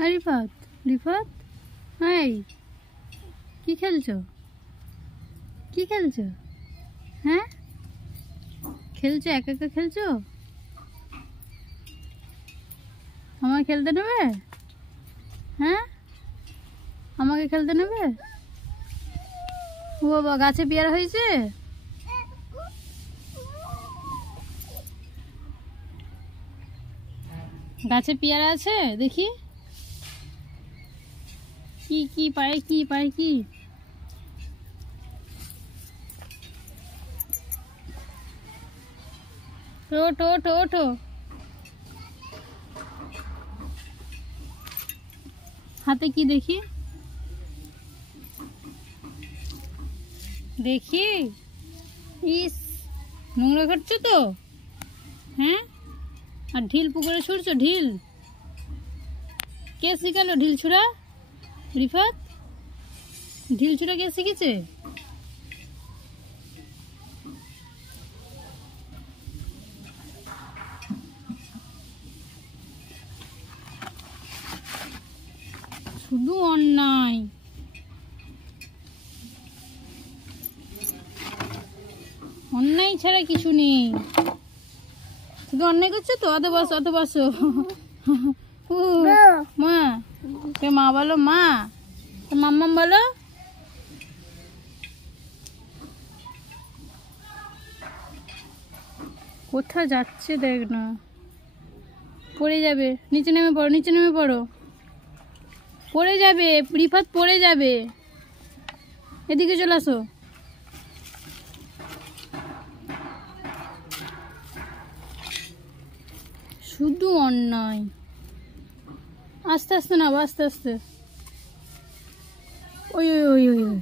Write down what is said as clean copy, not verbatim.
রিফাত, রিফাত, হাই, কি খেলছো? কি খেলছো? হ্যাঁ, খেলছো? একা একা খেলছো? আমাকে খেলতে নেবে? হ্যাঁ, আমাকে খেলতে নেবে? ও বাবা, গাছে পেয়ারা হয়েছে? গাছে পেয়ারা আছে? দেখি কি কি পায়, কি পায়, কি ওঠো ওঠো ওঠো। হাতে কি দেখি? দেখি, ইস, নোংরা করছো তো? হ্যাঁ, আর ঢিল পুকুরে ছুড়ছো? ঢিল কে শিখালো? ঢিল ছুড়া? রিফাত, ঢিল ছুড়া কে শিখেছে? শুধু অন্যায়। অন্যায় ছাড়া কিছু নেই, শুধু অন্যায় করছো তো। অত বসো, অত বসো। মা, কে মা বলো? মা, মাম্মাম বলো। কোথায় যাচ্ছে দেখ না, পড়ে যাবে। নিচে নেমে পড়ো, নিচে নেমে পড়ো, পড়ে যাবে। রিফাত পড়ে যাবে। এদিকে চলে আসো। শুধু অন্যায়। আস্তে আস্তে নাও, আস্তে আস্তে। ওই ওই ওই ওই ওই,